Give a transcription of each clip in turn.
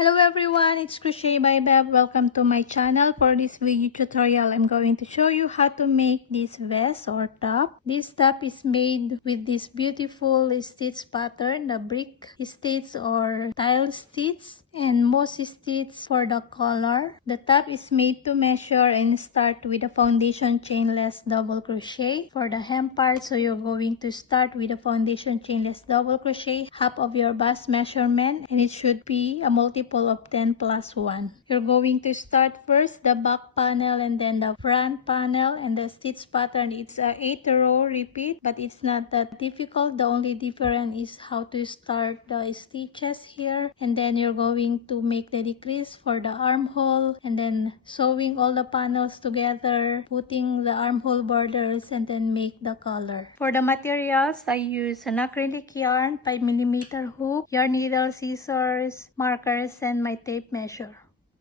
Hello everyone, it's Crochet by Beb. Welcome to my channel. For this video tutorial, I'm going to show you how to make this vest or top. This top is made with this beautiful stitch pattern, the brick stitch or tile stitch, and moss stitch for the collar. The top is made to measure and start with a foundation chainless double crochet. For the hem part, so you're going to start with a foundation chainless double crochet, half of your bust measurement, and it should be a multiple of 10 plus 1. You're going to start first the back panel and then the front panel, and the stitch pattern, it's a 8 row repeat, but it's not that difficult. The only difference is how to start the stitches here, and then you're going to make the decrease for the armhole, and then sewing all the panels together, putting the armhole borders, and then make the collar. For the materials, I use an acrylic yarn, 5mm hook, yarn needle, scissors, markers, and my tape measure.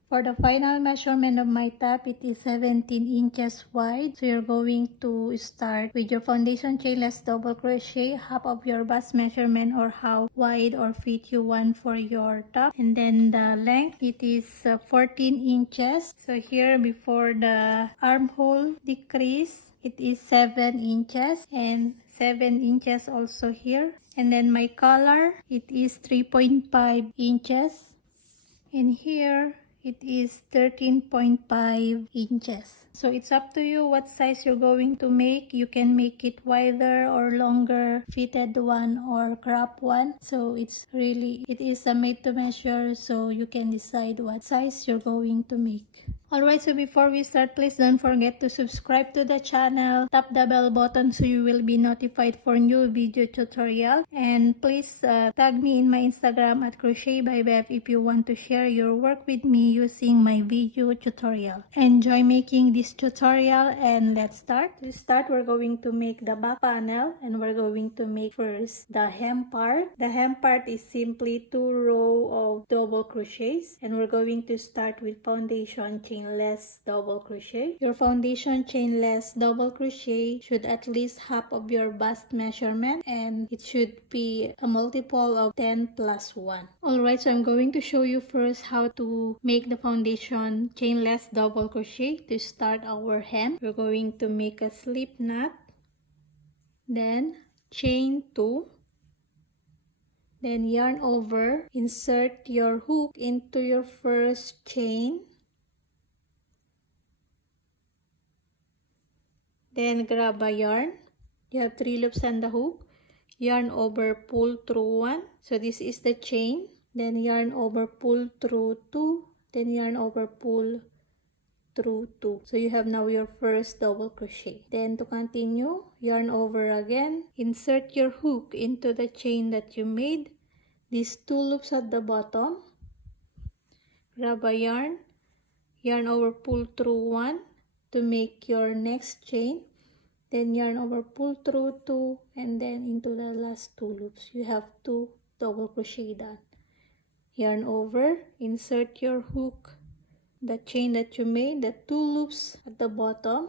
For the final measurement of my top, it is 17 inches wide. So you're going to start with your foundation chainless double crochet, half of your bust measurement or how wide or fit you want for your top. And then the length, it is 14 inches. So here before the armhole decrease, it is 7 inches and 7 inches also here. And then my collar, it is 3.5 inches. And here, it is 13.5 inches. So it's up to you what size you're going to make. You can make it wider or longer, fitted one or crop one. So it is a made to measure, so you can decide what size you're going to make. Alright, so before we start, please don't forget to subscribe to the channel. Tap the bell button so you will be notified for new video tutorial. And please tag me in my Instagram at Crochet by Beb if you want to share your work with me using my video tutorial. Enjoy making this tutorial and let's start. To start, we're going to make the back panel, and we're going to make first the hem part. The hem part is simply 2 rows of double crochets, and we're going to start with foundation chainless double crochet. Your foundation chainless double crochet should at least half of your bust measurement, and it should be a multiple of 10 plus 1. Alright, so I'm going to show you first how to make the foundation chainless double crochet. To start our hem, we're going to make a slip knot, then chain 2, then yarn over, insert your hook into your first chain, then grab a yarn. You have 3 loops on the hook, yarn over, pull through 1, so this is the chain, then yarn over, pull through 2, then yarn over, pull through 2. So you have now your first double crochet. Then to continue, yarn over again, insert your hook into the chain that you made, these 2 loops at the bottom, grab a yarn, yarn over, pull through 1 to make your next chain, then yarn over, pull through 2, and then into the last 2 loops. You have 2 double crochet done. Yarn over, insert your hook, the chain that you made, the 2 loops at the bottom,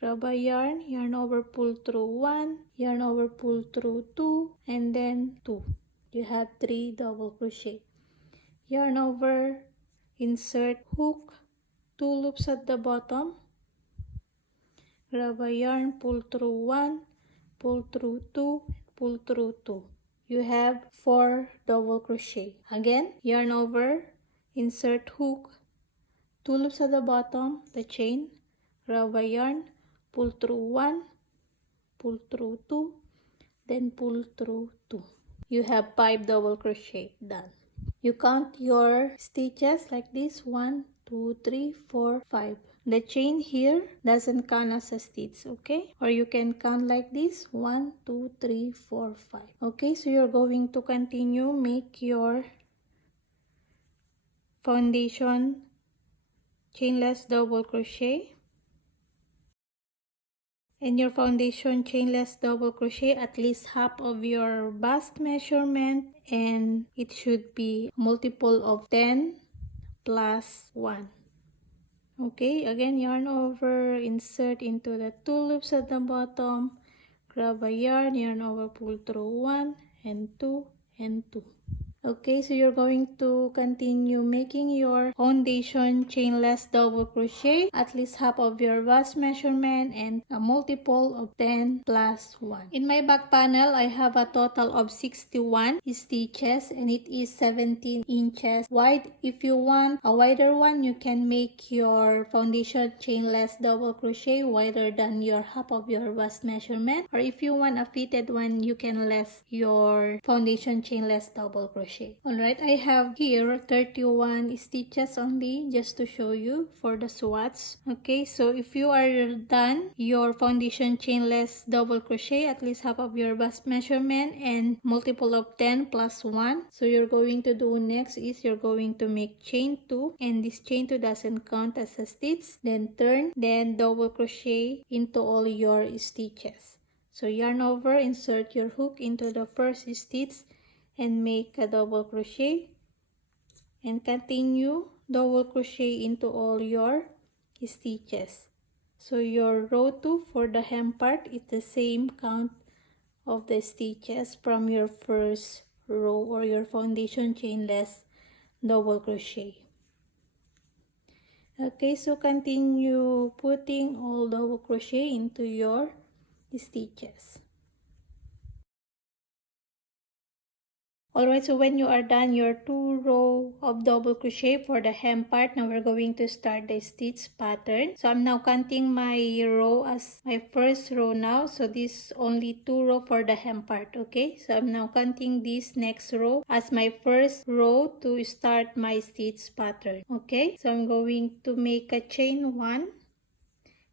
grab a yarn, yarn over, pull through 1, yarn over, pull through 2, and then 2. You have 3 double crochet. Yarn over, insert hook, 2 loops at the bottom, grab a yarn, pull through 1, pull through 2, pull through 2. You have 4 double crochet. Again, yarn over, insert hook, 2 loops at the bottom, the chain, grab a yarn, pull through 1, pull through 2, then pull through 2. You have 5 double crochet done. You count your stitches like this: 1, 2, 3, 4, 5. The chain here doesn't count as a stitch, okay? Or you can count like this: 1, 2, 3, 4, 5. Okay, so you're going to continue make your foundation chainless double crochet. In your foundation chainless double crochet, at least half of your bust measurement, and it should be a multiple of 10 plus 1. Okay, again, yarn over, insert into the 2 loops at the bottom, grab a yarn, yarn over, pull through 1 and 2 and 2. Okay, so you're going to continue making your foundation chainless double crochet at least half of your bust measurement and a multiple of 10 plus 1. In my back panel, I have a total of 61 stitches and it is 17 inches wide. If you want a wider one, you can make your foundation chainless double crochet wider than your half of your bust measurement, or if you want a fitted one, you can less your foundation chainless double crochet. Alright, I have here 31 stitches only just to show you for the swatch. Okay, so if you are done your foundation chainless double crochet at least half of your bust measurement and multiple of 10 plus 1, so you're going to do next is you're going to make chain 2, and this chain 2 doesn't count as a stitch. Then turn, then double crochet into all your stitches. So yarn over, insert your hook into the first stitch and make a double crochet, and continue double crochet into all your stitches. So your row 2 for the hem part is the same count of the stitches from your first row or your foundation chainless double crochet. Okay, so continue putting all double crochet into your stitches. Alright, so when you are done your 2 row of double crochet for the hem part, now we're going to start the stitch pattern. So I'm now counting my row as my first row now. So this only 2 row for the hem part, okay? So I'm now counting this next row as my first row to start my stitch pattern, okay? So I'm going to make a chain 1,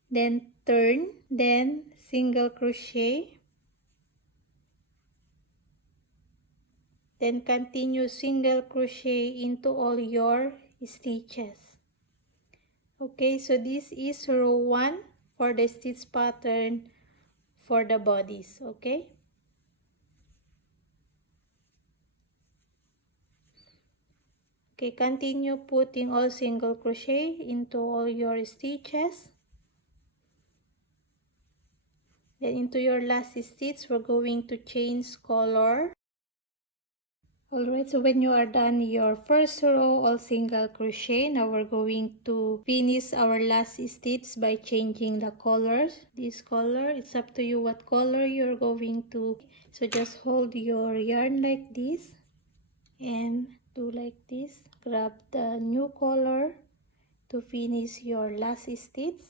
then turn, then single crochet, then continue single crochet into all your stitches. Okay, so this is row 1 for the stitch pattern for the bodies, okay? Okay, continue putting all single crochet into all your stitches. Then into your last stitch, we're going to change color. Alright, so when you are done your first row all single crochet, now we're going to finish our last stitch by changing the colors. This color, it's up to you what color you're going to. So just hold your yarn like this and do like this. Grab the new color to finish your last stitch.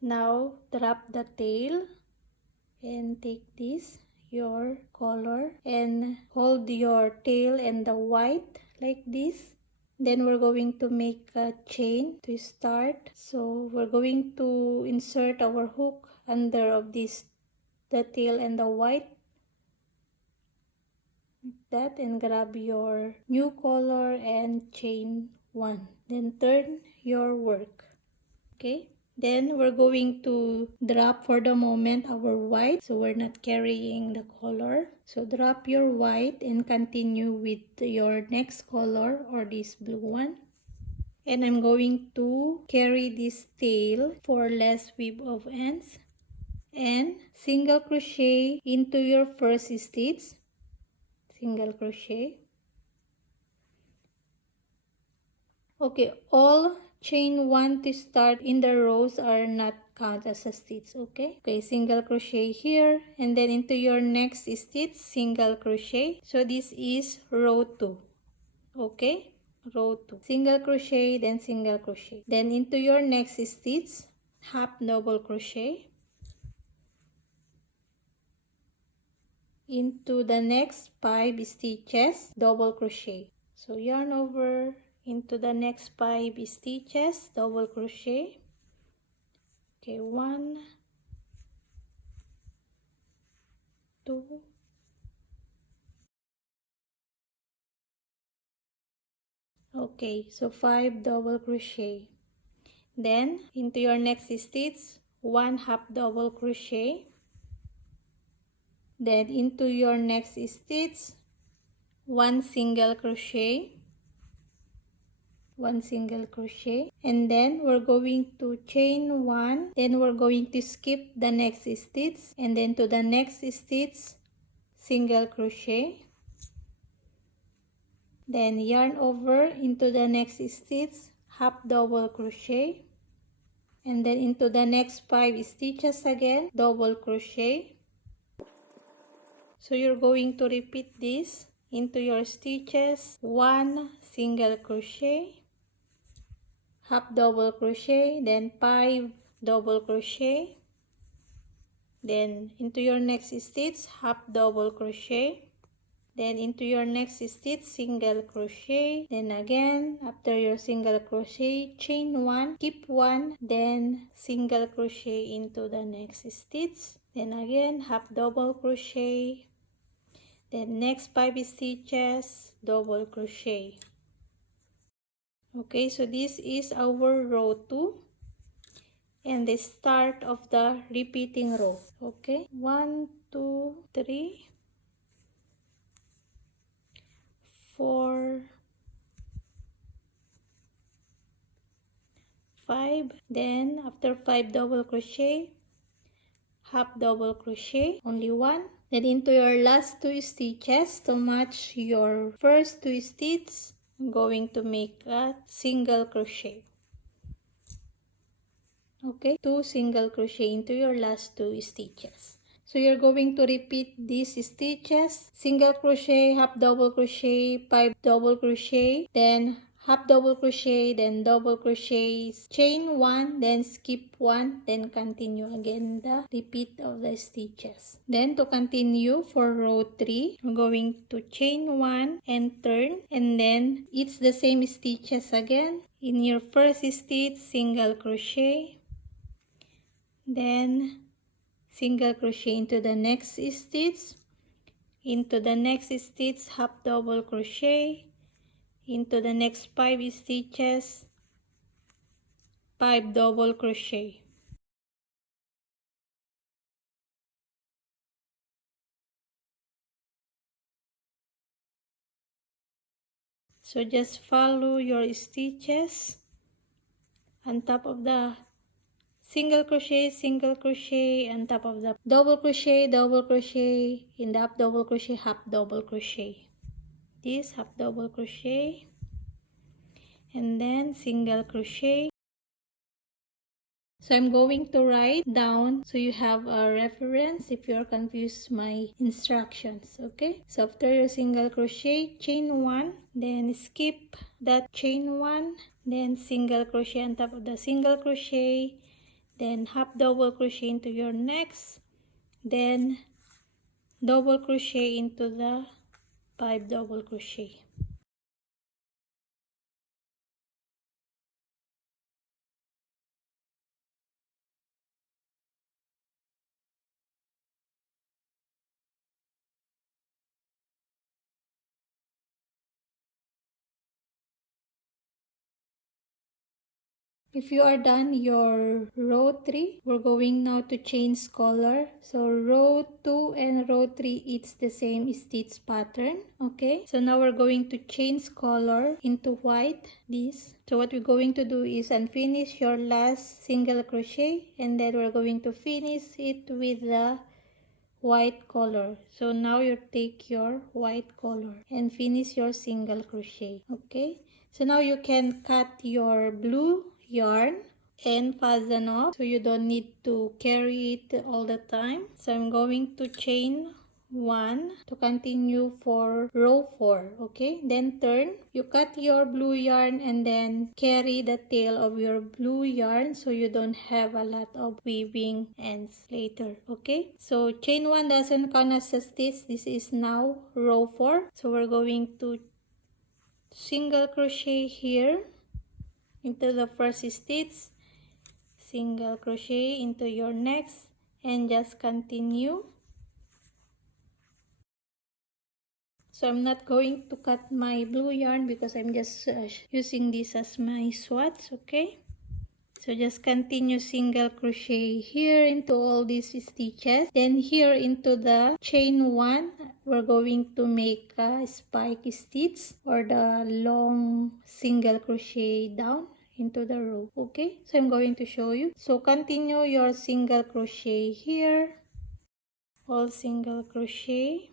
Now drop the tail and take this your color and hold your tail and the white like this. Then we're going to make a chain to start. So we're going to insert our hook under of this, the tail and the white, like that, and grab your new color and chain 1, then turn your work, okay? Then we're going to drop for the moment our white, so we're not carrying the color. So drop your white and continue with your next color or this blue one. And I'm going to carry this tail for less weave of ends and single crochet into your first stitch, single crochet. Okay, all chain 1 to start in the rows are not count as a stitch, okay? Okay, single crochet here and then into your next stitch, single crochet. So this is row 2, okay? Row 2, single crochet, then single crochet. Then into your next stitch, half double crochet. Into the next 5 stitches, double crochet. So yarn over, into the next 5 stitches, double crochet. Okay, 1, 2, okay, so 5 double crochet. Then into your next stitch, 1 half double crochet. Then into your next stitch, 1 single crochet, 1 single crochet, and then we're going to chain 1, then we're going to skip the next stitch, and then to the next stitch, single crochet, then yarn over into the next stitch, half double crochet, and then into the next 5 stitches again, double crochet. So you're going to repeat this into your stitches, 1 single crochet, half double crochet, then 5 double crochet, then into your next stitch, half double crochet, then into your next stitch, single crochet, then again after your single crochet, chain 1, keep 1, then single crochet into the next stitch, then again half double crochet, then next 5 stitches, double crochet. Okay, so this is our row 2 and the start of the repeating row. Okay, 1 2 3 4 5, then after 5 double crochet, half double crochet, only 1, then into your last 2 stitches to match your first 2 stitches, I'm going to make a single crochet. Okay, 2 single crochet into your last 2 stitches. So you're going to repeat these stitches, single crochet, half double crochet, 5 double crochet, then half double crochet, then double crochet, chain 1, then skip 1, then continue again the repeat of the stitches. Then to continue for row 3, I'm going to chain 1 and turn, and then it's the same stitches again. In your first stitch, single crochet, then single crochet into the next stitch, into the next stitch, half double crochet, into the next 5 stitches, 5 double crochet. So just follow your stitches on top of the single crochet on top of the double crochet, in the half double crochet, half double crochet, this half double crochet, and then single crochet. So I'm going to write down so you have a reference if you're confused my instructions. Okay, so after your single crochet, chain 1, then skip that chain 1, then single crochet on top of the single crochet, then half double crochet into your next, then double crochet into the 5 double crochet. If you are done your row 3, we're going now to change color. So row 2 and row 3, it's the same stitch pattern. Okay, so now we're going to change color into white, this. So what we're going to do is unfinish your last single crochet, and then we're going to finish it with the white color. So now you take your white color and finish your single crochet. Okay, so now you can cut your blue yarn and fasten off so you don't need to carry it all the time. So I'm going to chain 1 to continue for row 4. Okay, then turn, you cut your blue yarn and then carry the tail of your blue yarn so you don't have a lot of weaving ends later. Okay, so chain 1 doesn't count as a stitch. This is now row 4, so we're going to single crochet here into the first stitch, single crochet into your next, and just continue. So I'm not going to cut my blue yarn because I'm just using this as my swatch. Okay, so just continue single crochet here into all these stitches, then here into the chain 1 we're going to make a spike stitch or the long single crochet down into the row. Okay, so I'm going to show you. So continue your single crochet here, all single crochet,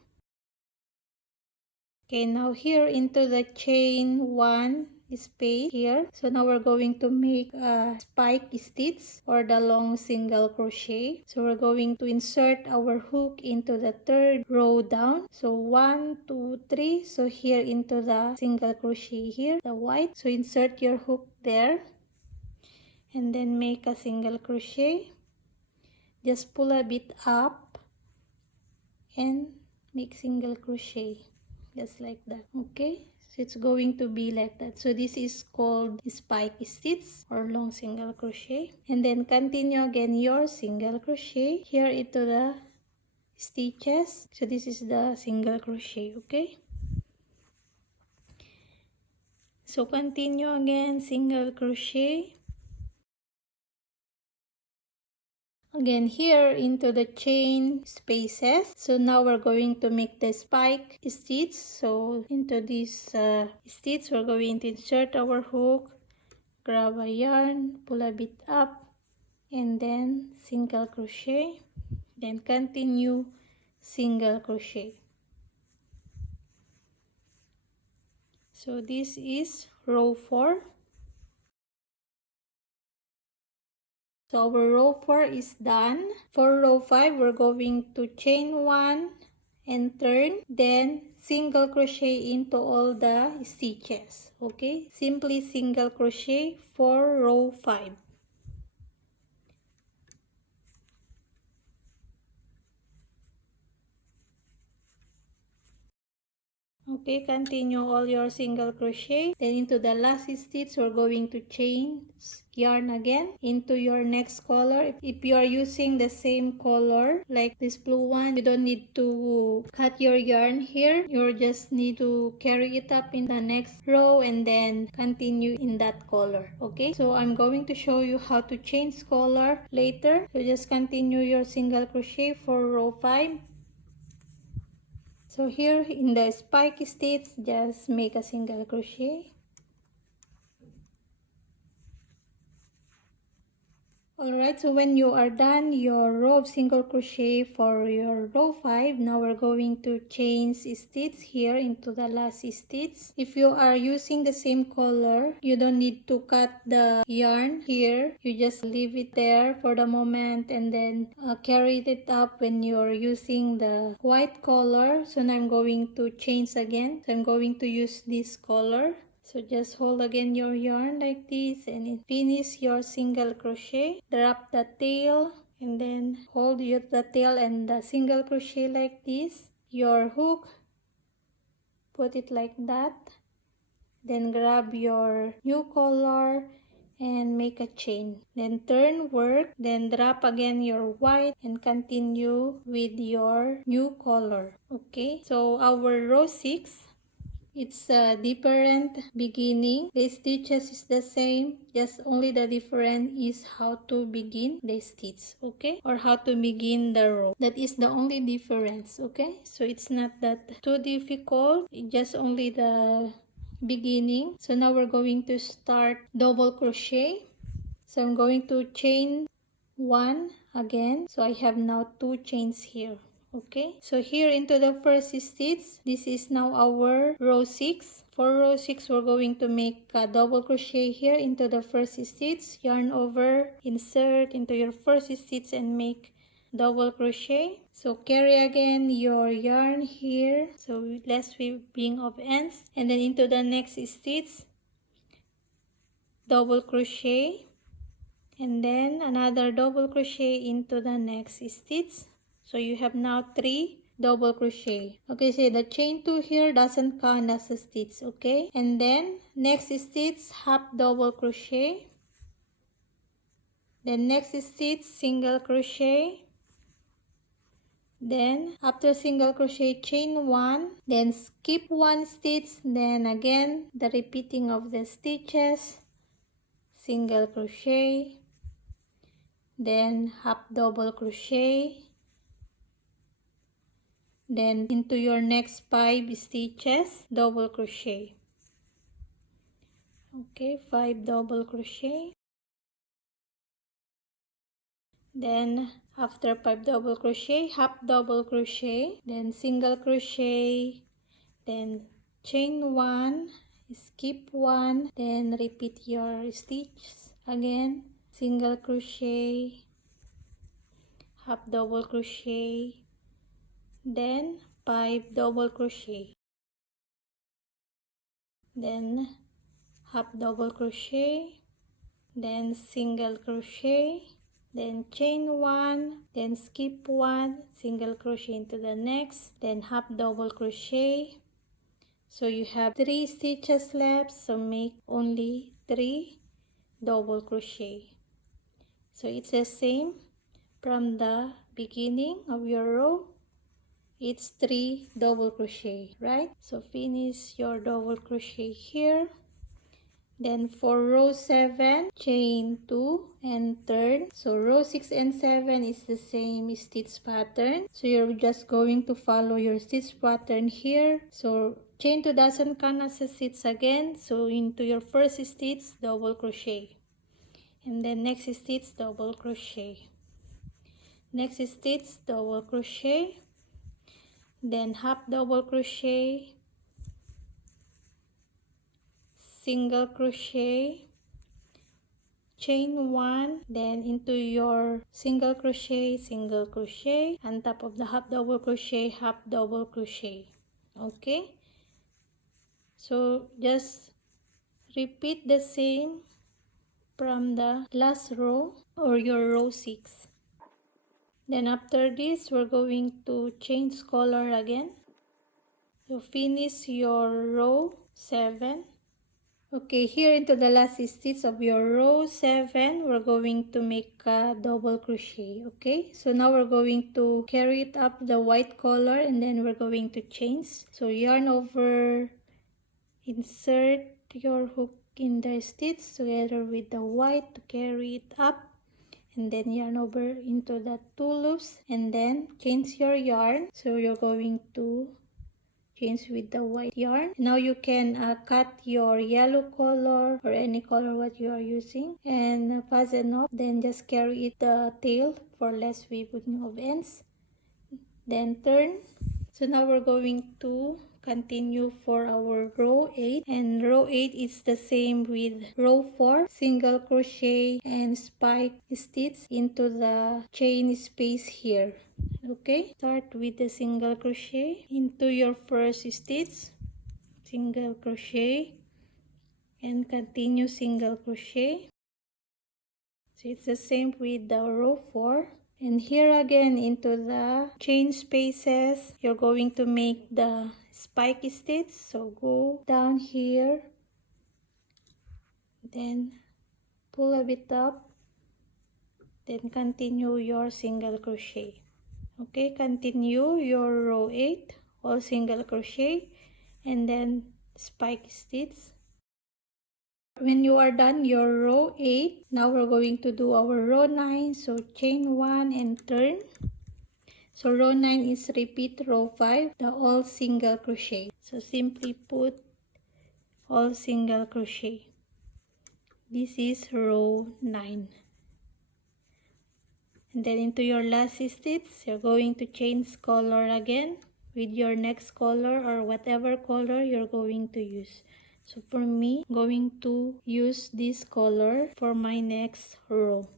Okay, now here into the chain 1 space here. So now we're going to make a spike stitch or the long single crochet. So we're going to insert our hook into the third row down. So 1, 2, 3. So here into the single crochet here, the white. So insert your hook there and then make a single crochet. Just pull a bit up and make single crochet, just like that. Okay, so it's going to be like that. So this is called spike stitch or long single crochet. And then continue again your single crochet here into the stitches. So this is the single crochet. Okay, so continue again single crochet. Again here into the chain spaces. So now we're going to make the spike stitch. So into this stitch we're going to insert our hook, grab a yarn, pull a bit up, and then single crochet, then continue single crochet. So this is row 4. So our row 4 is done. For row 5, we're going to chain 1 and turn, then single crochet into all the stitches. Okay, simply single crochet for row 5. Okay, continue all your single crochet. Then into the last stitch, we're going to change yarn again into your next color. If you are using the same color like this blue one, you don't need to cut your yarn here. You just need to carry it up in the next row and then continue in that color. Okay, so I'm going to show you how to change color later. So just continue your single crochet for row 5. So here in the spike stitch, just make a single crochet. Alright, so when you are done your row of single crochet for your row 5, now we're going to change stitch here into the last stitch. If you are using the same color, you don't need to cut the yarn here. You just leave it there for the moment and then carry it up when you're using the white color. So now I'm going to change again. So I'm going to use this color. So just hold again your yarn like this and finish your single crochet. Drop the tail and then hold the tail and the single crochet like this. Your hook, put it like that. Then grab your new color and make a chain. Then turn, work, then drop again your white and continue with your new color. Okay, so our row 6. It's a different beginning. The stitches is the same, just only the difference is how to begin the stitch, okay? Or how to begin the row. That is the only difference, okay? So it's not that too difficult, it's just only the beginning. So now we're going to start double crochet. So I'm going to chain 1 again. So I have now 2 chains here. Okay, so here into the first stitch, this is now our row 6. For row 6, we're going to make a double crochet here into the first stitch, yarn over, insert into your first stitch and make double crochet. So carry again your yarn here, so less sweeping of ends, and then into the next stitch, double crochet, and then another double crochet into the next stitch. So you have now 3 double crochet. Okay, so the chain 2 here doesn't count as a stitch, okay? And then next stitch, half double crochet. Then next stitch, single crochet. Then after single crochet, chain 1, then skip 1 stitch, then again the repeating of the stitches, single crochet, then half double crochet, then into your next 5 stitches, double crochet. Okay, 5 double crochet. Then after 5 double crochet, half double crochet, then single crochet, then chain 1, skip 1, then repeat your stitches again, single crochet, half double crochet, then 5 double crochet, then half double crochet, then single crochet, then chain 1, then skip 1, single crochet into the next, then half double crochet. So you have 3 stitches left, so make only 3 double crochet. So it's the same from the beginning of your row. It's 3 double crochet, right? So finish your double crochet here. Then for row 7, chain 2 and turn. So row 6 and 7 is the same stitch pattern. So you're just going to follow your stitch pattern here. So chain 2 doesn't count as a stitch again. So into your first stitch, double crochet. And then next stitch, double crochet. Next stitch, double crochet. Then half double crochet, single crochet, chain 1, then into your single crochet, on top of the half double crochet, okay? So just repeat the same from the last row or your row 6. Then after this, we're going to change color again. So finish your row 7. Okay, here into the last stitch of your row 7, we're going to make a double crochet. Okay, so now we're going to carry it up the white color and then we're going to change. So yarn over, insert your hook in the stitch together with the white to carry it up, and then yarn over into the 2 loops and then change your yarn. So you're going to change with the white yarn. Now you can cut your yellow color or any color what you are using and fasten off, then just carry it the tail for less weaving of ends, then turn. So now we're going to continue for our row 8, and row 8 is the same with row 4, single crochet and spike stitch into the chain space here. Okay, start with the single crochet into your first stitch, single crochet, and continue single crochet. So it's the same with the row 4. And here again into the chain spaces, you're going to make the spike stitch. So go down here, then pull a bit up, then continue your single crochet. Okay, continue your row 8, all single crochet, and then spike stitch. When you are done your row 8, now we're going to do our row 9. So chain 1 and turn. So row 9 is repeat row 5, the all single crochet. So simply put all single crochet. This is row 9. And then into your last stitch, you're going to change color again with your next color or whatever color you're going to use. So for me, I'm going to use this color for my next row.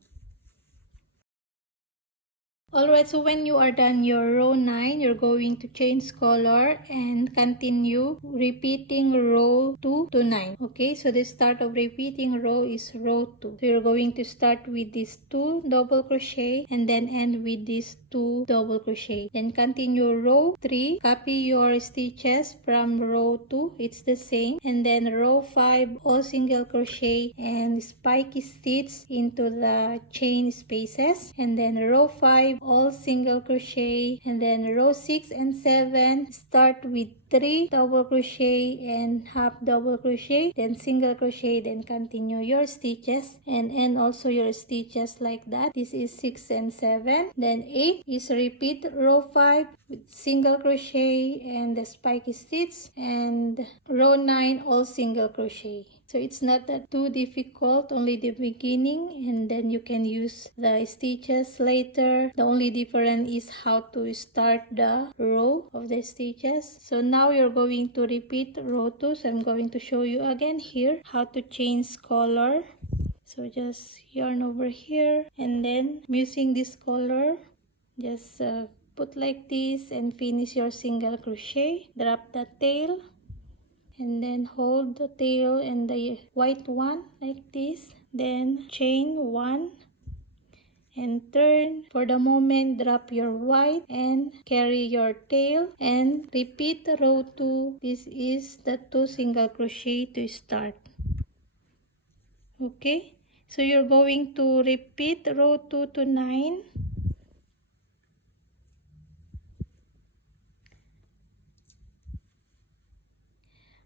Alright, so when you are done your row 9, you're going to change color and continue repeating row 2 to 9. Okay, so the start of repeating row is row 2. So you're going to start with these 2 double crochet and then end with these 2 double crochet. Then continue row 3, copy your stitches from row 2, it's the same. And then row 5, all single crochet and spike stitch into the chain spaces. And then row 5, all single crochet, and then row 6 and 7 start with 3 double crochet and half double crochet, then single crochet, then continue your stitches and end also your stitches like that. This is 6 and 7. Then 8 is repeat row 5 with single crochet and the spike stitch, and row 9 all single crochet. So it's not that too difficult, only the beginning, and then you can use the stitches later. The only difference is how to start the row of the stitches. So now you're going to repeat row 2. So I'm going to show you again here how to change color. So just yarn over here, and then using this color, just put like this and finish your single crochet. Drop the tail and then hold the tail and the white one like this, then chain 1 and turn. For the moment, drop your white and carry your tail and repeat row 2. This is the 2 single crochet to start. Okay, so you're going to repeat row 2 to 9.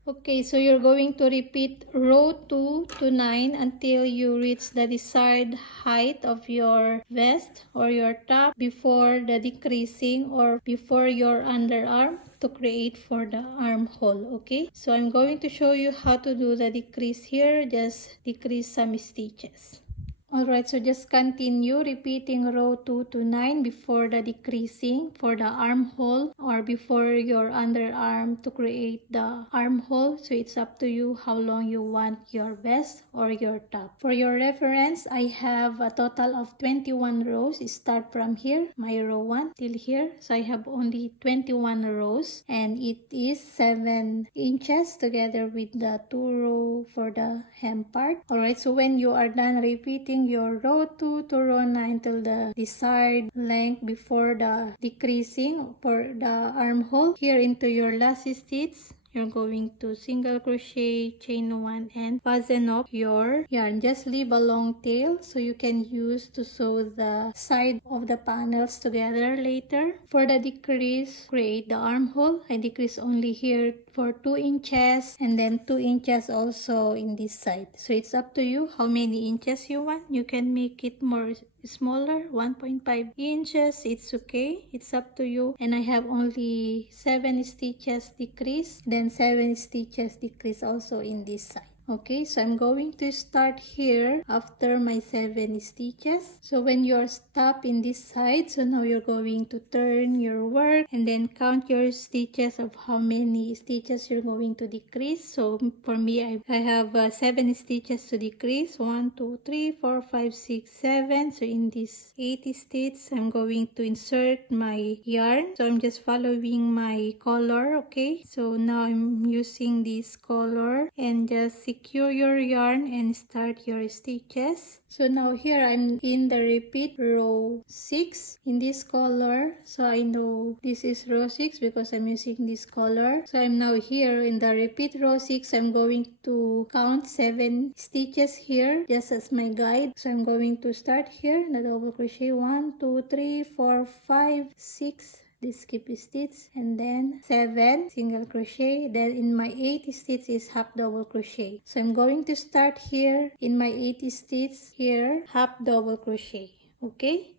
Okay, so you're going to repeat row 2 to 9 until you reach the desired height of your vest or your top before the decreasing or before your underarm to create for the armhole. Okay, so I'm going to show you how to do the decrease here. Just decrease some stitches. Alright, so just continue repeating row 2 to 9 before the decreasing for the armhole or before your underarm to create the armhole. So it's up to you how long you want your vest or your top. For your reference, I have a total of 21 rows. Start from here, my row 1 till here. So I have only 21 rows and it is 7 inches together with the 2 row for the hem part. Alright, so when you are done repeating your row 2 to row 9 till the desired length before the decreasing for the armhole, here into your last stitch, you're going to single crochet, chain 1 and fasten up your yarn. Just leave a long tail so you can use to sew the side of the panels together later. For the decrease, create the armhole. I decrease only here for 2 inches and then 2 inches also in this side. So it's up to you how many inches you want. You can make it more smaller, 1.5 inches, it's okay, it's up to you. And I have only 7 stitches decrease, then 7 stitches decrease also in this side. Okay, so I'm going to start here after my 7 stitches. So when you're stopped in this side, so now you're going to turn your work and then count your stitches of how many stitches you're going to decrease. So for me, I have 7 stitches to decrease. 1, 2, 3, 4, 5, 6, 7. So in this 80 stitches, I'm going to insert my yarn. So I'm just following my color. Okay, so now I'm using this color and just secure your yarn and start your stitches. So now here I'm in the repeat row 6 in this color. So I know this is row 6 because I'm using this color. So I'm now here in the repeat row 6. I'm going to count 7 stitches here just as my guide. So I'm going to start here in the double crochet 1, 2, 3, 4, 5, 6. This skip stitch and then 7 single crochet, then in my 8 stitch is half double crochet. So I'm going to start here in my 8 stitch here, half double crochet. Okay,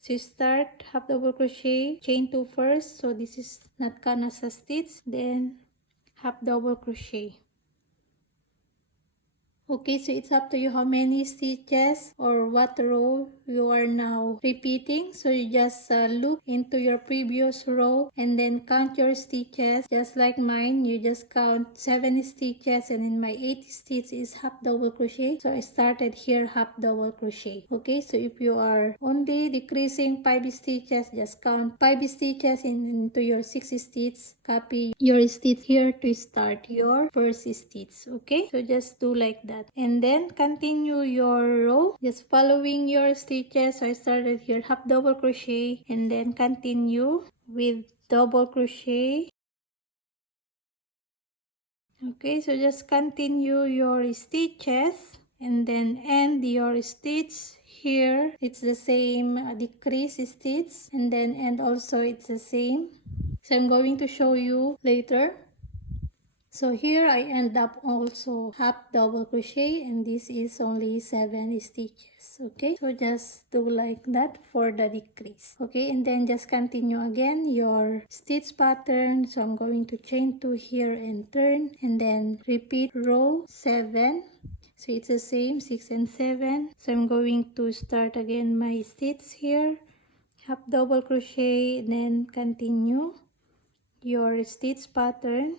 so start half double crochet, chain 2 first, so this is not canasa stitch, then half double crochet. Okay, so it's up to you how many stitches or what row you are now repeating. So you just look into your previous row and then count your stitches. Just like mine, you just count 7 stitches and in my 8 stitch is half double crochet. So I started here half double crochet. Okay, so if you are only decreasing 5 stitches, just count 5 stitches into your 6 stitch. Copy your stitch here to start your first stitch. Okay, so just do like that and then continue your row just following your stitches. So I started here half double crochet and then continue with double crochet. Okay, so just continue your stitches and then end your stitch here. It's the same decrease stitch and then end also it's the same. So I'm going to show you later. So here I end up also half double crochet, and this is only 7 stitches. Okay, so just do like that for the decrease. Okay, and then just continue again your stitch pattern. So I'm going to chain 2 here and turn, and then repeat row 7. So it's the same 6 and 7. So I'm going to start again my stitch here, half double crochet, then continue your stitch pattern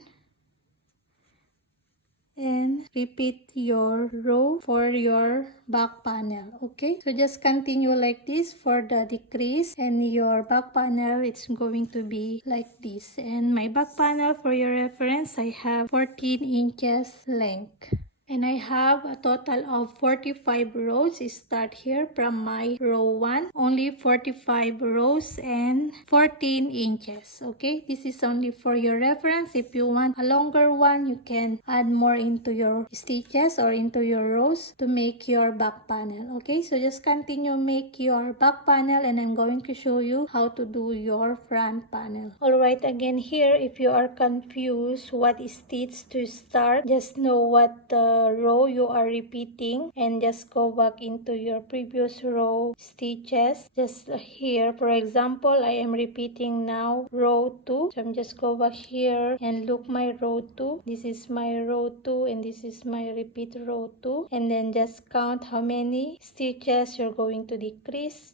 and repeat your row for your back panel. Okay, so just continue like this for the decrease, and your back panel it's going to be like this. And my back panel, for your reference, I have 14 inches length. And I have a total of 45 rows. Start here from my row 1. Only 45 rows and 14 inches. Okay, this is only for your reference. If you want a longer one, you can add more into your stitches or into your rows to make your back panel. Okay, so just continue make your back panel, and I'm going to show you how to do your front panel. Alright, again here, if you are confused what stitch to start, just know what row you are repeating and just go back into your previous row stitches. Just here, for example, I am repeating now row 2, so I'm just go back here and look my row 2. This is my row 2 and this is my repeat row 2, and then just count how many stitches you're going to decrease.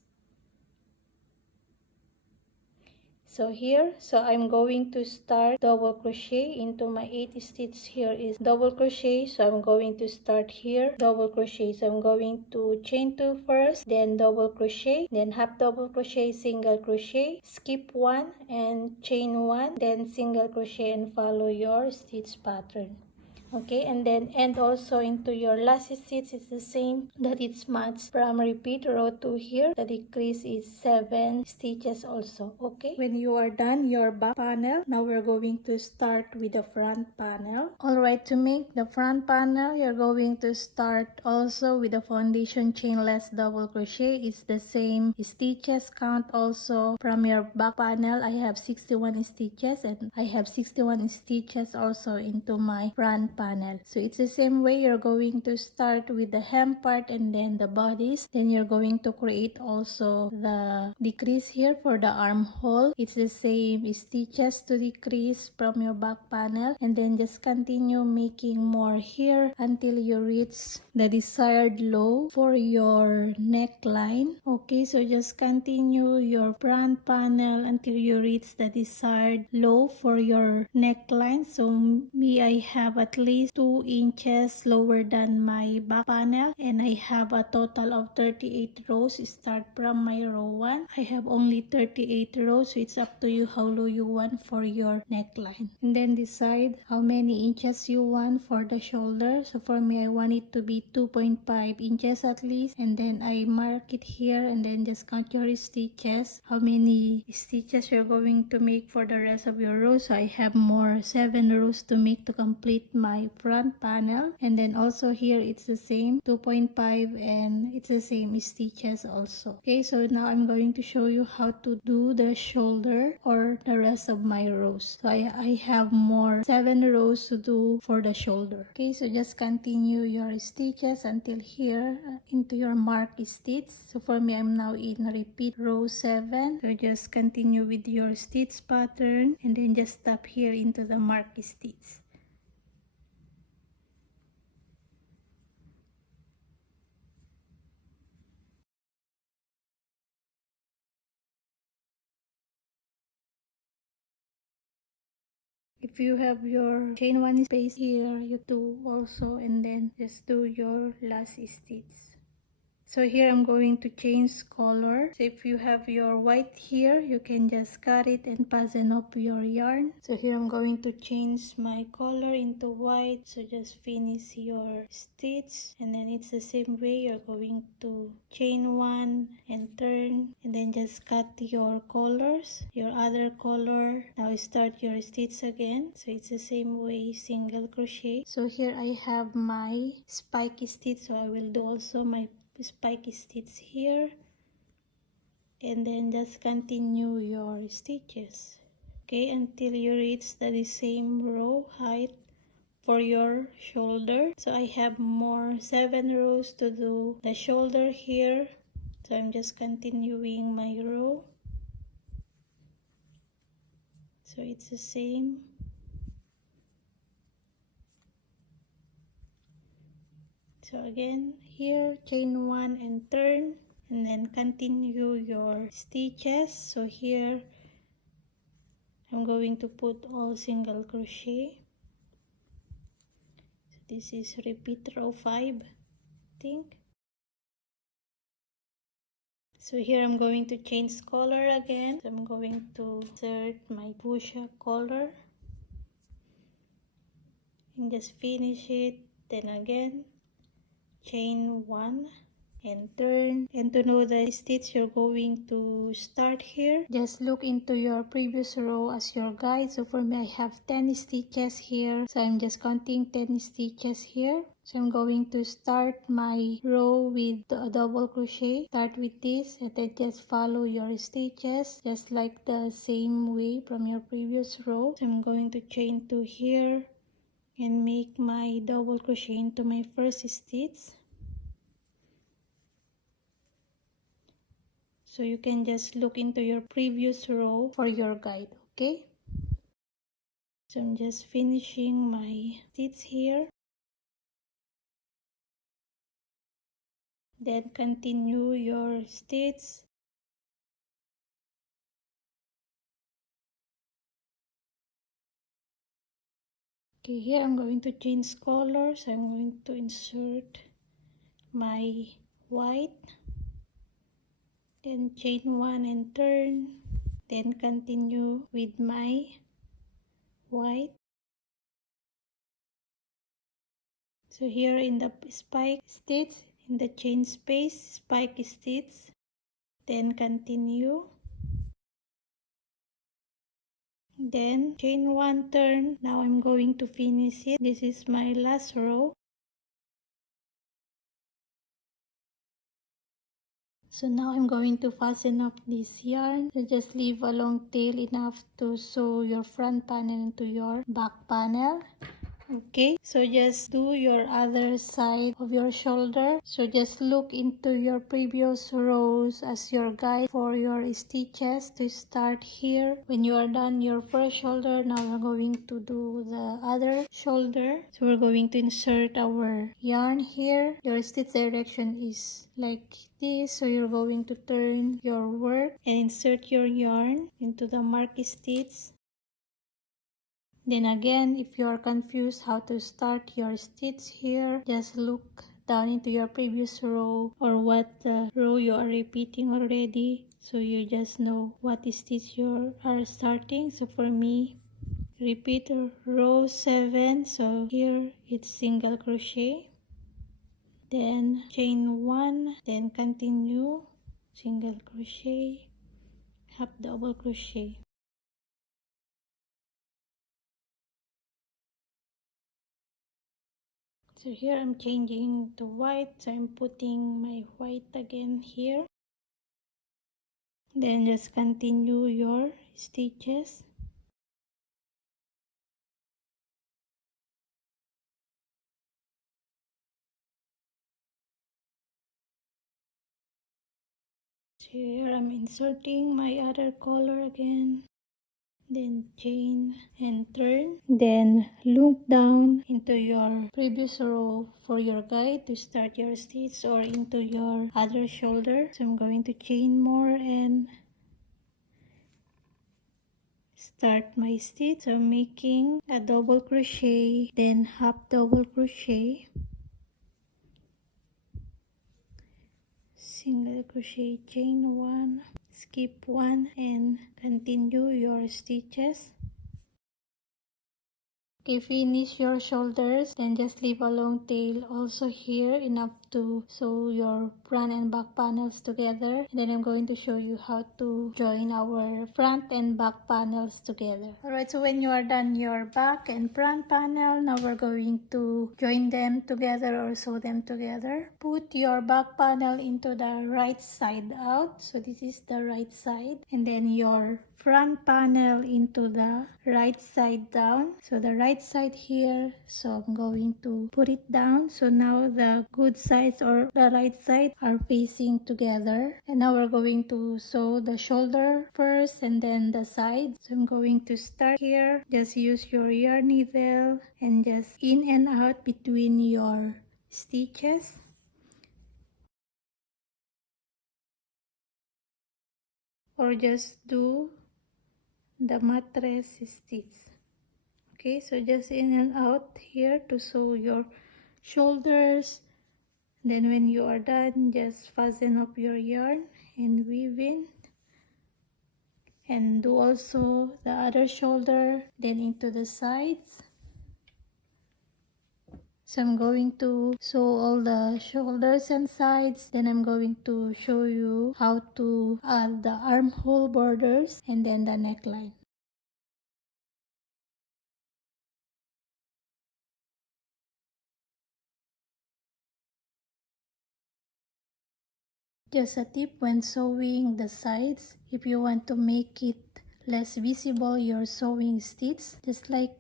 So here, so I'm going to start double crochet into my 8 stitch. Here is double crochet, so I'm going to start here double crochet. So I'm going to chain 2 first, then double crochet, then half double crochet, single crochet, skip 1 and chain 1, then single crochet, and follow your stitch pattern. Okay, and then end also into your last stitch. It's the same that it's matched from repeat row 2 here. The decrease is 7 stitches also. Okay, when you are done your back panel, now we're going to start with the front panel. Alright, to make the front panel, you're going to start also with the foundation chainless double crochet. It's the same stitches count also from your back panel. I have 61 stitches, and I have 61 stitches also into my front panel. So it's the same way. You're going to start with the hem part and then the bodice. Then you're going to create also the decrease here for the armhole. It's the same stitches to decrease from your back panel, and then just continue making more here until you reach the desired low for your neckline. Okay, so just continue your front panel until you reach the desired low for your neckline. So me, I have at least 2 inches lower than my back panel, and I have a total of 38 rows. Start from my row 1. I have only 38 rows, so it's up to you how low you want for your neckline, and then decide how many inches you want for the shoulder. So for me, I want it to be 2.5 inches at least, and then I mark it here, and then just count your stitches, how many stitches you're going to make for the rest of your rows. So I have more 7 rows to make to complete my front panel, and then also here it's the same 2.5, and it's the same stitches also. Okay, so now I'm going to show you how to do the shoulder or the rest of my rows. So I have more 7 rows to do for the shoulder. Okay, so just continue your stitches until here into your mark stitch. So for me, I'm now in repeat row 7. So just continue with your stitch pattern and then just stop here into the mark stitch. If you have your chain 1 space here, you do also, and then just do your last stitch. So here I'm going to change color. So if you have your white here, you can just cut it and fasten up your yarn. So here I'm going to change my color into white. So just finish your stitch, and then it's the same way. You're going to chain 1 and turn, and then just cut your colors, your other color. Now start your stitch again. So it's the same way, single crochet. So here I have my spike stitch, so I will do also my spike stitch here, and then just continue your stitches, okay, until you reach the same row height for your shoulder. So I have more 7 rows to do the shoulder here. So I'm just continuing my row. So it's the same. So again, here chain 1 and turn, and then continue your stitches. So here I'm going to put all single crochet. So this is repeat row 5, I think. So here I'm going to change color again. So I'm going to insert my fuchsia color and just finish it. Then again, chain 1 and turn. And to know the stitch you're going to start here, just look into your previous row as your guide. So for me, I have 10 stitches here, so I'm just counting 10 stitches here. So I'm going to start my row with a double crochet. Start with this and then just follow your stitches just like the same way from your previous row. So I'm going to chain 2 here and make my double crochet into my first stitch. So you can just look into your previous row for your guide, okay? So I'm just finishing my stitch here. Then continue your stitch. Okay, here I'm going to change colors. I'm going to insert my white. Then chain 1 and turn. Then continue with my white. So here in the spike stitch, in the chain space, spike stitch, then continue. Then chain 1, turn. Now I'm going to finish it. This is my last row. So now I'm going to fasten up this yarn. So just leave a long tail enough to sew your front panel into your back panel. Okay, so just do your other side of your shoulder. So just look into your previous rows as your guide for your stitches to start here. When you are done your first shoulder, now we're going to do the other shoulder. So we're going to insert our yarn here. Your stitch direction is like this, so you're going to turn your work and insert your yarn into the mark stitch. Then again, if you are confused how to start your stitch here, just look down into your previous row or what row you are repeating already, so you just know what stitch you are starting. So for me, repeat row 7, so here it's single crochet, then chain 1, then continue single crochet, half double crochet. So here I'm changing to white, so I'm putting my white again here. Then just continue your stitches. So here I'm inserting my other color again. Then chain and turn. Then loop down into your previous row for your guide to start your stitch or into your other shoulder. So I'm going to chain more and start my stitch. So I'm making a double crochet, then half double crochet, single crochet, chain 1, skip 1 and continue your stitches. Okay, finish your shoulders, then just leave a long tail also here enough to sew your front and back panels together. And then I'm going to show you how to join our front and back panels together. Alright, so when you are done your back and front panel, now we're going to join them together or sew them together. Put your back panel into the right side out. So this is the right side. And then your front panel into the right side down. So the right side here, so I'm going to put it down. So now the good sides or the right side are facing together. And now we're going to sew the shoulder first and then the side. So I'm going to start here. Just use your yarn needle and just in and out between your stitches. Or just do the mattress stitch. Okay, so just in and out here to sew your shoulders. Then when you are done, just fasten up your yarn and weave in. And do also the other shoulder, then into the sides. So I'm going to sew all the shoulders and sides. Then I'm going to show you how to add the armhole borders and then the neckline. Just a tip when sewing the sides, if you want to make it less visible your sewing stitch, just like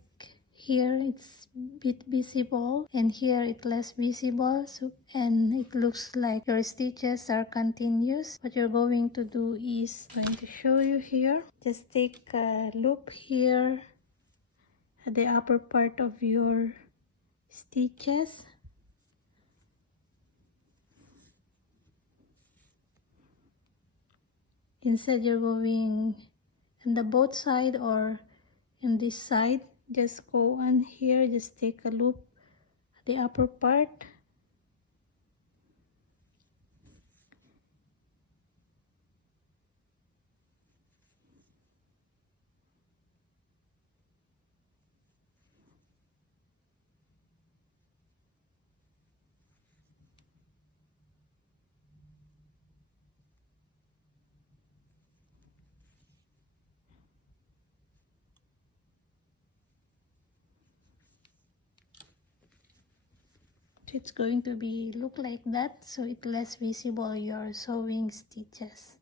here it's bit visible and here it's less visible, so and it looks like your stitches are continuous. What you're going to do is, I'm going to show you here, just take a loop here at the upper part of your stitches. Instead you're going on the both side or in this side, just go on here, just take a loop at the upper part. So it's going to be look like that, so it's less visible your sewing stitches.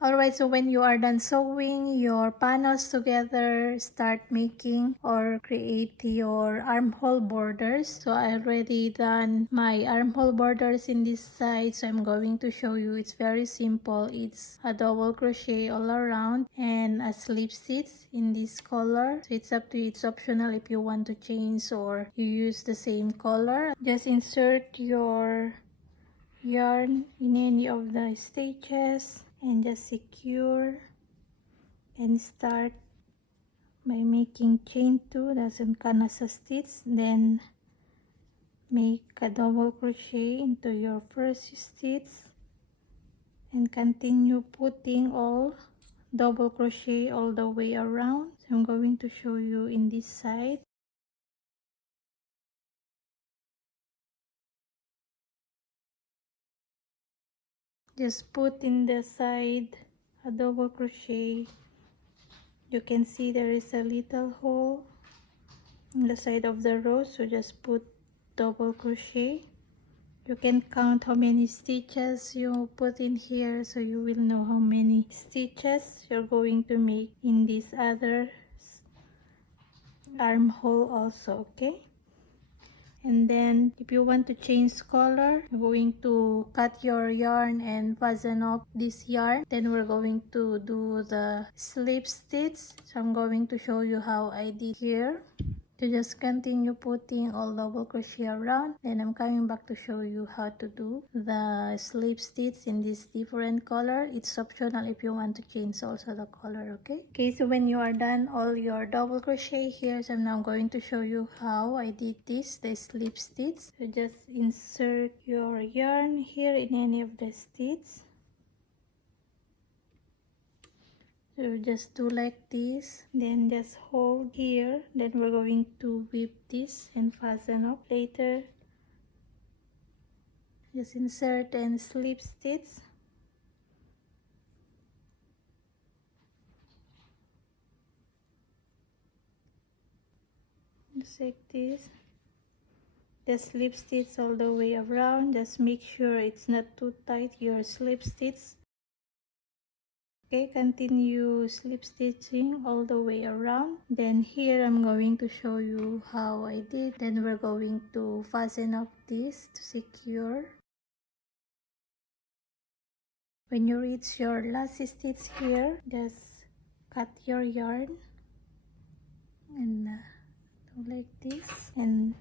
Alright, so when you are done sewing your panels together, start making or create your armhole borders. So I already done my armhole borders in this side, so I'm going to show you. It's very simple. It's a double crochet all around and a slip stitch in this color. So it's up to you. It's optional if you want to change or you use the same color. Just insert your yarn in any of the stitches and just secure and start by making chain 2, that's in canasta stitch. Then make a double crochet into your first stitch and continue putting all double crochet all the way around. So I'm going to show you in this side. Just put in the side a double crochet. You can see there is a little hole on the side of the row, so just put double crochet. You can count how many stitches you put in here, so you will know how many stitches you're going to make in this other armhole also. Okay, and then if you want to change color, you're going to cut your yarn and fasten up this yarn. Then we're going to do the slip stitch, so I'm going to show you how I did here. So just continue putting all double crochet around. Then I'm coming back to show you how to do the slip stitch in this different color. It's optional if you want to change also the color. Okay, so when you are done all your double crochet here, so I'm now going to show you how I did this, the slip stitch. So just insert your yarn here in any of the stitch. So just do like this, then just hold here, then we're going to whip this and fasten up later. Just insert and slip stitch. Just like this. Just slip stitch all the way around. Just make sure it's not too tight, your slip stitch. Okay, continue slip stitching all the way around. Then here I'm going to show you how I did. Then we're going to fasten up this to secure. When you reach your last stitch here, just cut your yarn and do like this and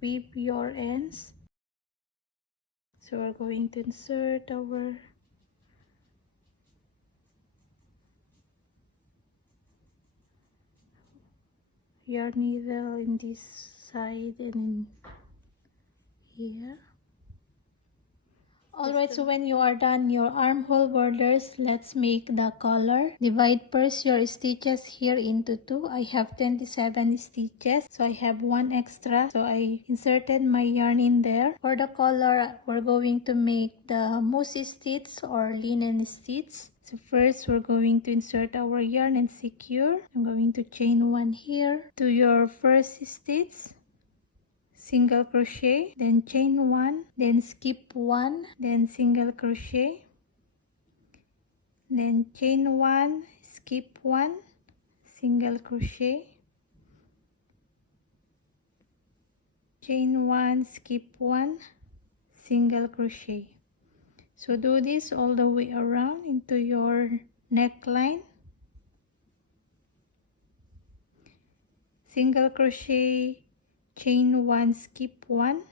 weave your ends. So we're going to insert our yarn needle in this side and in here. Alright, so when you are done your armhole borders, let's make the collar. Divide first your stitches here into two. I have 27 stitches, so I have one extra. So I inserted my yarn in there. For the collar, we're going to make the moose stitch or linen stitch. So first we're going to insert our yarn and secure. I'm going to chain one here to your first stitch. Single crochet, then chain one, then skip one, then single crochet, then chain one, skip one, single crochet, chain one, skip one, single crochet. So do this all the way around into your neckline. Single crochet, chain one, skip one.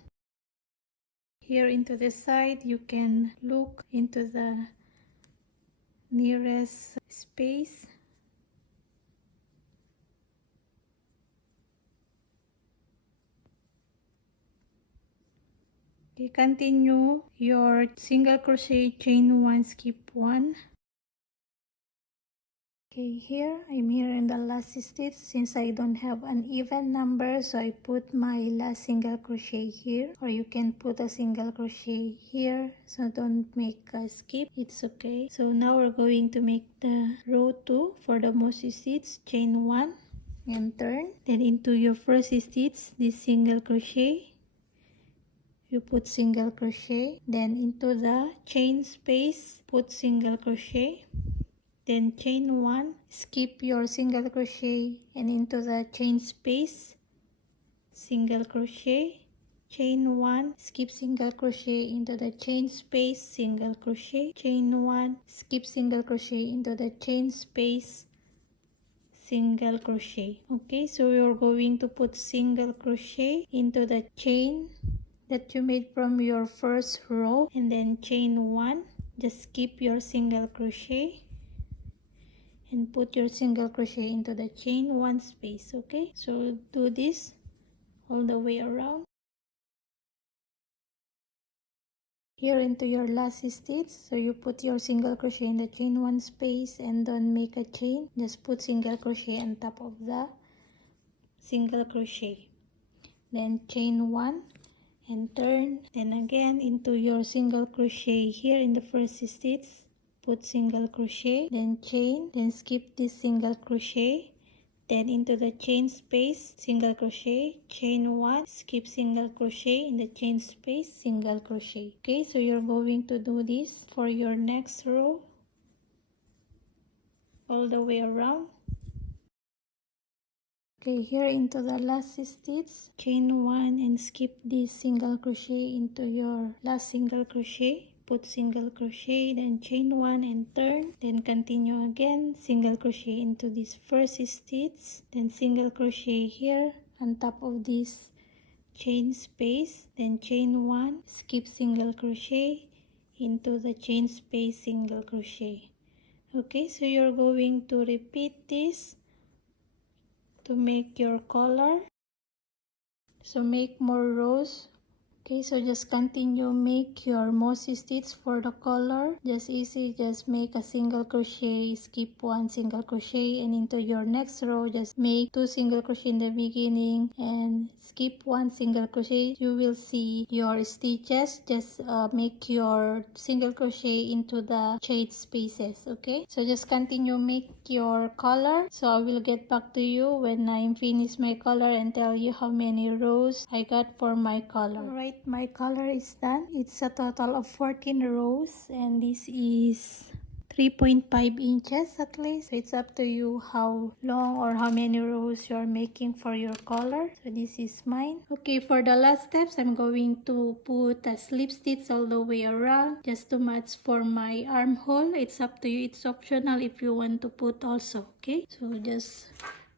Here into the side you can look into the nearest space. Okay, continue your single crochet, chain one, skip one. Okay, here I'm here in the last stitch. Since I don't have an even number, so I put my last single crochet here, or you can put a single crochet here, so don't make a skip, it's okay. So now we're going to make the row 2 for the most stitch. Chain 1 and turn, then into your first stitch, this single crochet, you put single crochet, then into the chain space put single crochet, then chain 1, skip your single crochet and into the chain space, single crochet, chain 1, skip single crochet into the chain space, single crochet, chain 1, skip single crochet into the chain space, single crochet. Okay, so you're going to put single crochet into the chain that you made from your first row and then chain 1, just skip your single crochet and put your single crochet into the chain 1 space. Okay, so do this all the way around. Here into your last stitch, so you put your single crochet in the chain 1 space and don't make a chain, just put single crochet on top of the single crochet, then chain 1 and turn, then again into your single crochet here in the first stitch, put single crochet, then chain, then skip this single crochet, then into the chain space, single crochet, chain 1, skip single crochet in the chain space, single crochet. Okay, so you're going to do this for your next row all the way around. Okay, here into the last stitch, chain 1 and skip this single crochet into your last single crochet, put single crochet, then chain 1 and turn, then continue again, single crochet into this first stitch, then single crochet here on top of this chain space, then chain 1, skip single crochet into the chain space, single crochet. Okay, so you're going to repeat this to make your collar. So make more rows Okay, so just continue make your mossy stitch for the color. Just easy, just make a single crochet, skip one single crochet, and into your next row just make 2 single crochet in the beginning and skip one single crochet. You will see your stitches. Just make your single crochet into the chain spaces. Okay, so just continue make your color. So I will get back to you when I'm finished my color and tell you how many rows I got for my color. Alright, my color is done. It's a total of 14 rows and this is 3.5 inches at least. So it's up to you how long or how many rows you're making for your collar. So this is mine. Okay, for the last steps, I'm going to put a slip stitch all the way around just to match for my armhole. It's up to you. It's optional if you want to put also. Okay, so just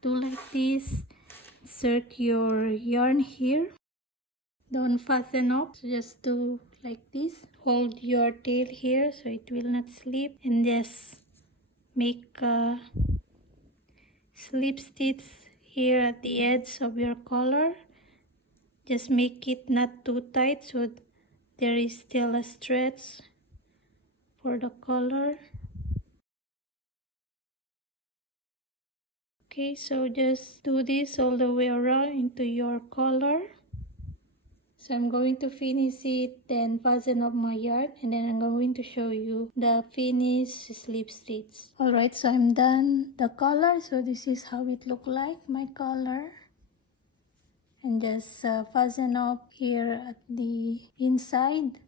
do like this. Insert your yarn here. Don't fasten up, so just do like this. Hold your tail here so it will not slip and just make a slip stitch here at the edge of your collar. Just make it not too tight so there is still a stretch for the collar. Okay, so just do this all the way around into your collar. So I'm going to finish it, then fasten up my yarn, and then I'm going to show you the finished slip stitch. Alright, so I'm done the collar. So this is how it look like, my collar. And just fasten up here at the inside.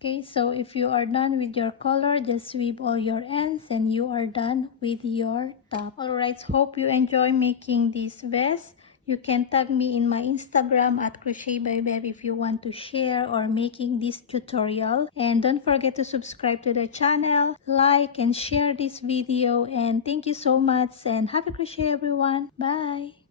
Okay, so if you are done with your collar, just sweep all your ends and you are done with your top. Alright, hope you enjoy making this vest. You can tag me in my Instagram at Crochet by Beb if you want to share or making this tutorial. And don't forget to subscribe to the channel, like and share this video. And thank you so much and happy crochet everyone. Bye!